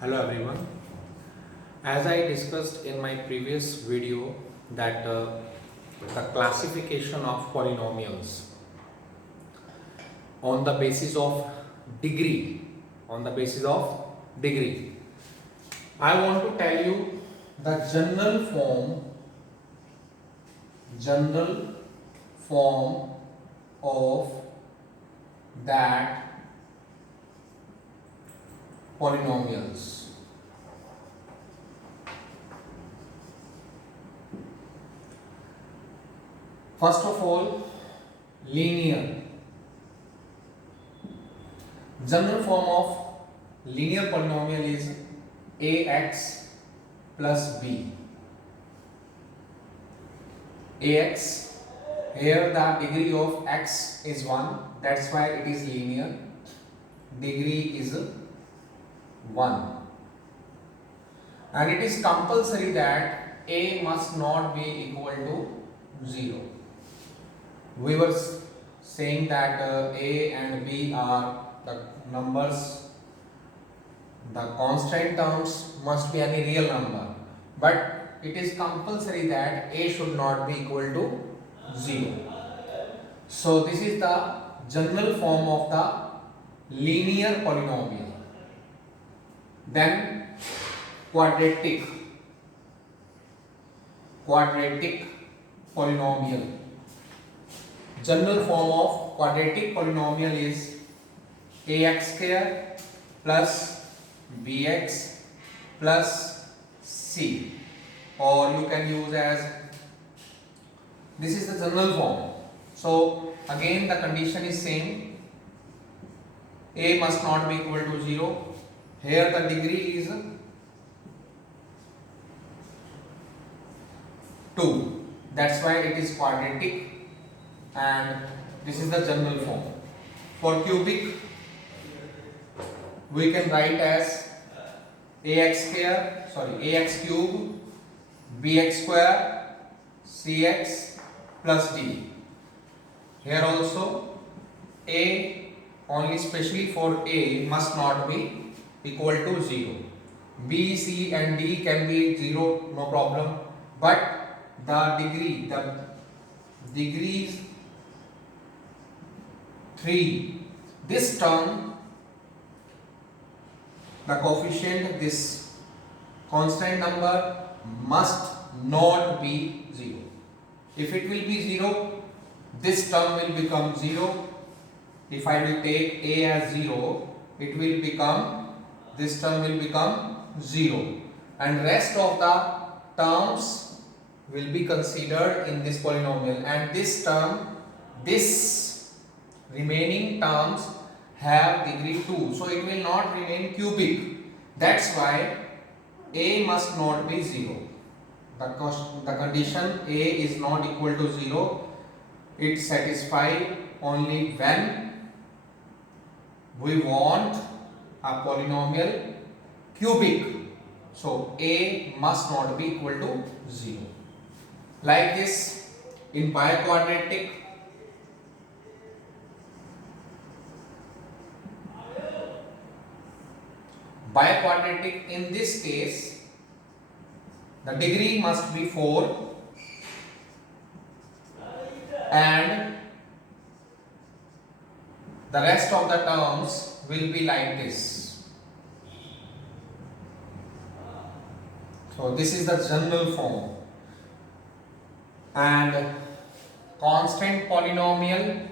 Hello everyone. As I discussed in my previous video that the classification of polynomials on the basis of degree, I want to tell you the general form of that polynomials. First of all, linear. General form of linear polynomial is ax plus b. Ax, here the degree of x is 1, that's why it is linear. Degree is 1. And it is compulsory that a must not be equal to 0. We were saying that a and b are the numbers, the constant terms must be any real number, but it is compulsory that a should not be equal to 0. So this is the general form of the linear polynomial. Then quadratic polynomial. General form of quadratic polynomial is ax square plus bx plus c, or you can use as, this is the general form. So again the condition is same, a must not be equal to 0. Here the degree is 2, that's why it is quadratic, and this is the general form. For cubic, we can write as ax cube bx square cx plus d. Here also a, only specially for a, must not be equal to 0. b, c and d can be 0, no problem, but the degree is 3. This term, the coefficient, this constant number must not be 0. If it will be 0, this term will become 0. If I will take a as 0, it will become, this term will become 0, and rest of the terms will be considered in this polynomial, and this term, this remaining terms have degree 2, so it will not remain cubic. That's why a must not be 0. The condition a is not equal to 0, it satisfies only when we want a polynomial cubic. So a must not be equal to 0. Like this in biquadratic, in this case the degree must be 4 and the rest of the terms will be like this. So this is the general form. And constant polynomial,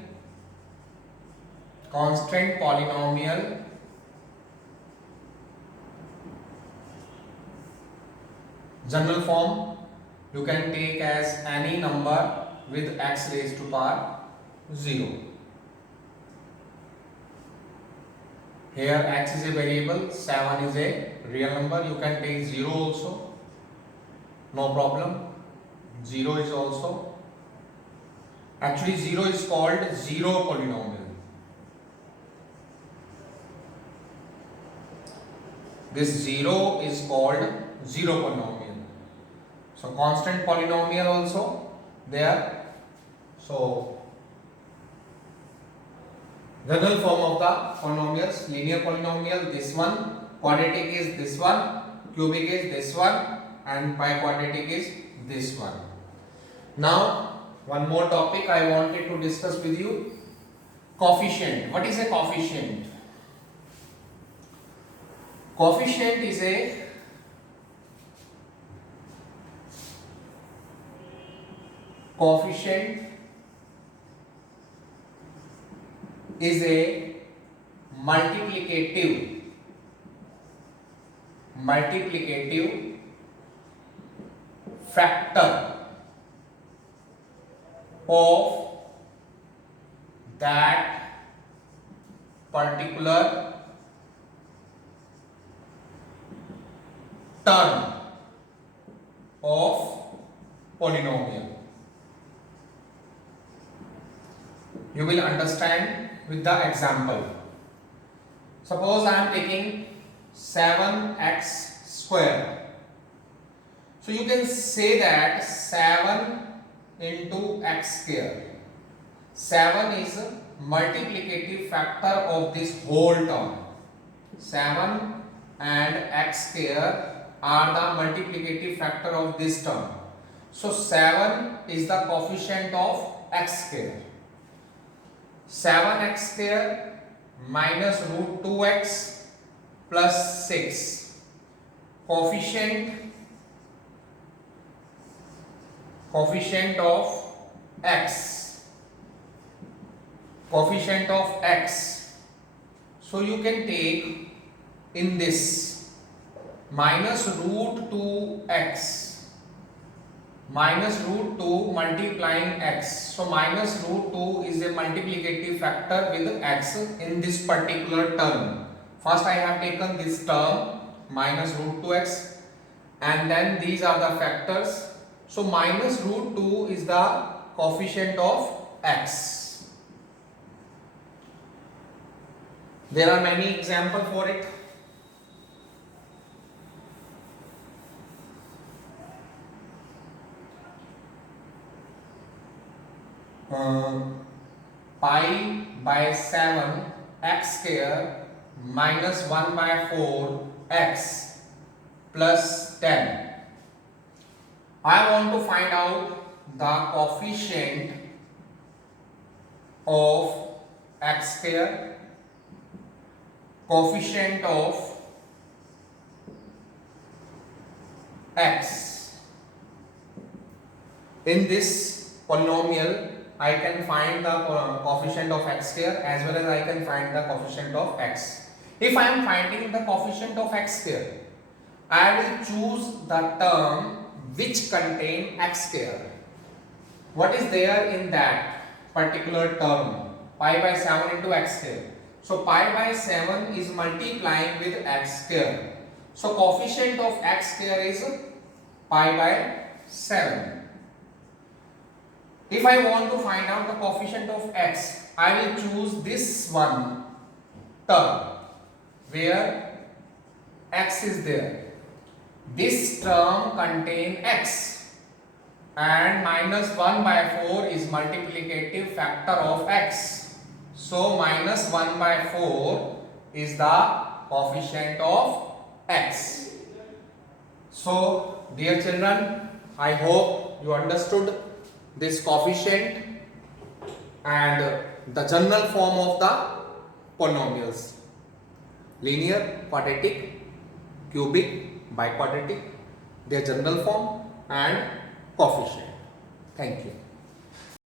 general form you can take as any number with x raised to power 0. Here x is a variable, 7 is a real number, you can take 0 also, no problem. 0 is also, actually 0 is called zero polynomial. This 0 is called zero polynomial. So constant polynomial also there. So general form of the polynomials, linear polynomial, this one, quadratic is this one, cubic is this one, and biquadratic is this one. Now, one more topic I wanted to discuss with you. Coefficient. What is a coefficient? Coefficient is a multiplicative factor of that particular term of polynomial. You will understand with the example. Suppose I am taking 7x square. So you can say that 7 into x square. 7 is a multiplicative factor of this whole term. 7 and x square are the multiplicative factor of this term. So 7 is the coefficient of x square. 7x square minus root 2x plus 6. Coefficient of x. Coefficient of x. So you can take in this minus root 2x. Minus root 2 multiplying x. So minus root 2 is a multiplicative factor with x in this particular term. First I have taken this term minus root 2x, and then these are the factors. So minus root 2 is the coefficient of x. There are many examples for it. Pi by 7 x square minus 1 by 4 x plus 10. I want to find out the coefficient of x square, coefficient of x. In this polynomial I can find the coefficient of x square as well as I can find the coefficient of x. If I am finding the coefficient of x square, I will choose the term which contain x square. What is there in that particular term? Pi by 7 into x square. So pi by 7 is multiplying with x square. So coefficient of x square is pi by 7. If I want to find out the coefficient of x, I will choose this one term where x is there. This term contains x, and minus 1 by 4 is multiplicative factor of x. So minus 1 by 4 is the coefficient of x. So dear children, I hope you understood this coefficient and the general form of the polynomials: linear, quadratic, cubic, biquadratic, their general form and coefficient. Thank you.